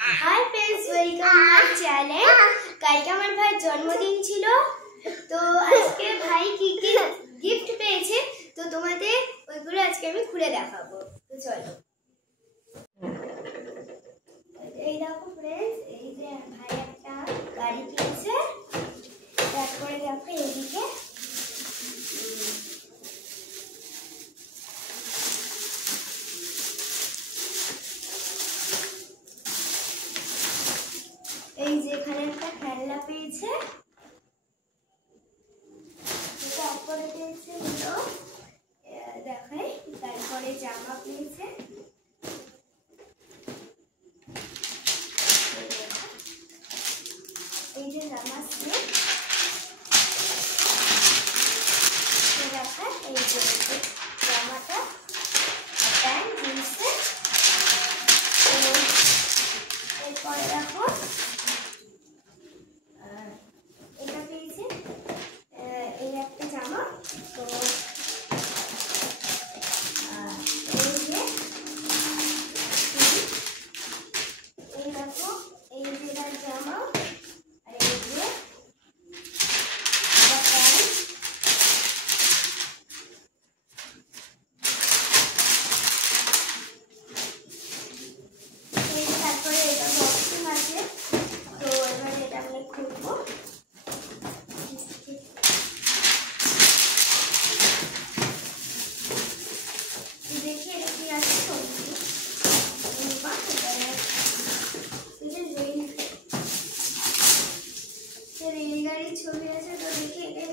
Hi friends, welcome my channel. কালকে আমার ভাইয়ের জন্মদিন ছিল, তো আজকে ভাই কি কি গিফট পেয়েছে তো তোমাদের ওইগুলো আজকে আমি খুলে দেখাবো। তো চলো, এই দেখো फ्रेंड्स, এই যে ভাই একটা গাড়ি কিনেছে। তারপরে দেখো এইদিকে এই যে এখানে একটা খেলনা পেয়েছে। তারপরে পেয়েছে হলো দেখাই, তারপরে জামা পেয়েছে। এই যে জামা সেট দেখা, এই যে জামাটা প্যান্ট জিন্সের। এরপরে দেখো এটা পেয়েছে, এই একটা জামা। তো এই যে এই দেখো, এই যে তার জামা, আর এই যে প্যান্ট। তারপরে এটা বক্সিং আছে, তো এবার এটা আমি খুলবো। দেখি এটা কি আছে। রেলগাড়ির ছবি আছে, তো দেখি এটা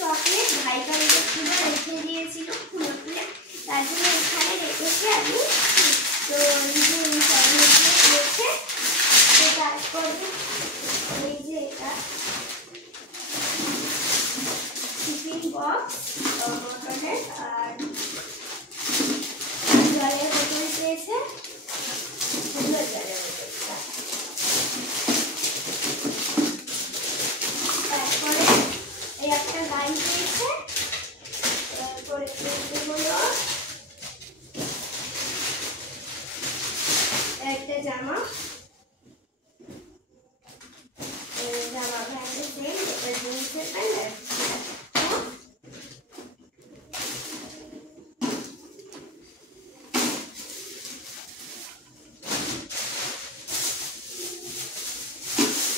চকলেট ভাই কালকে খুলে রেখে দিয়েছিল, খুলে তার জন্য এখানে রেখেছি আমি। তো এই যে এই চকলেটগুলো দিয়েছে। তো তারপরে এই যে এটা টিফিন বক্স বোতলের, আর জলের বোতল পেয়েছে, জলের বোতলটা। তারপরে এই একটা গাড়ি পেয়েছে। তারপরে পেয়েছে হলো একটা জামা, জামা প্যান্টের সেম, এটা জিন্সের প্যান্ট।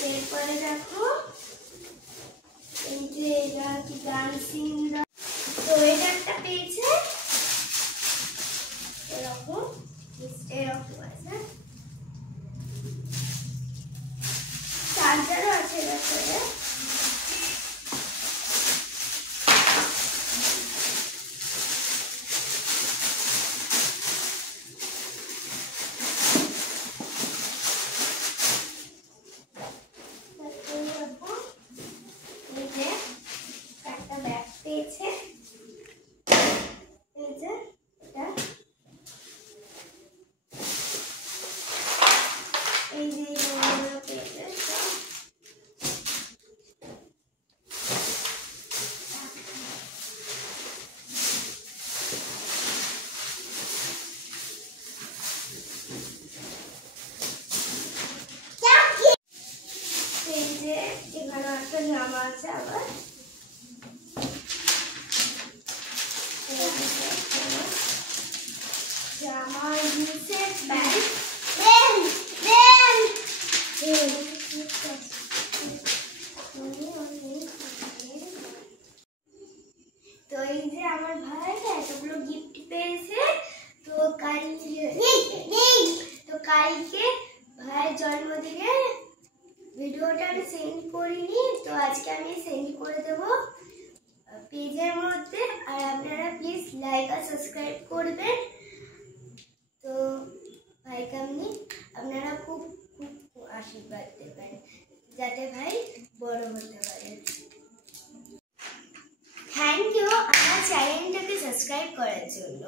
এরপরে দেখো এই যে এটা কি ডান্সিং, তো এটা একটা পেয়েছে এরকম আছে, চার্জারও আছে ভেতরে। একটা ব্যাগ পেয়েছে, এই যে এটা, এই যে এইগুলো পেয়েছে। এই যে এখানে একটা জামা আছে আবার, জামা জিন্সের প্যান্ট। তো এই যে আমার ভাই এতগুলো গিফট পেয়েছে। তো কালকে ভাইয়ের জন্মদিনে ভিডিওটা আমি সেন্ড করিনি, তো আজকে আমি সেন্ড করে দেবো পেজের মধ্যে। আর আপনারা প্লিজ লাইক আর সাবস্ক্রাইব করবেন। তো ভাইকে আপনি আপনারা খুব খুব আশীর্বাদ দেবেন যাতে ভাই বড় হতে পারে। থ্যাংক ইউ আমার চ্যানেলটাকে সাবস্ক্রাইব করার জন্য।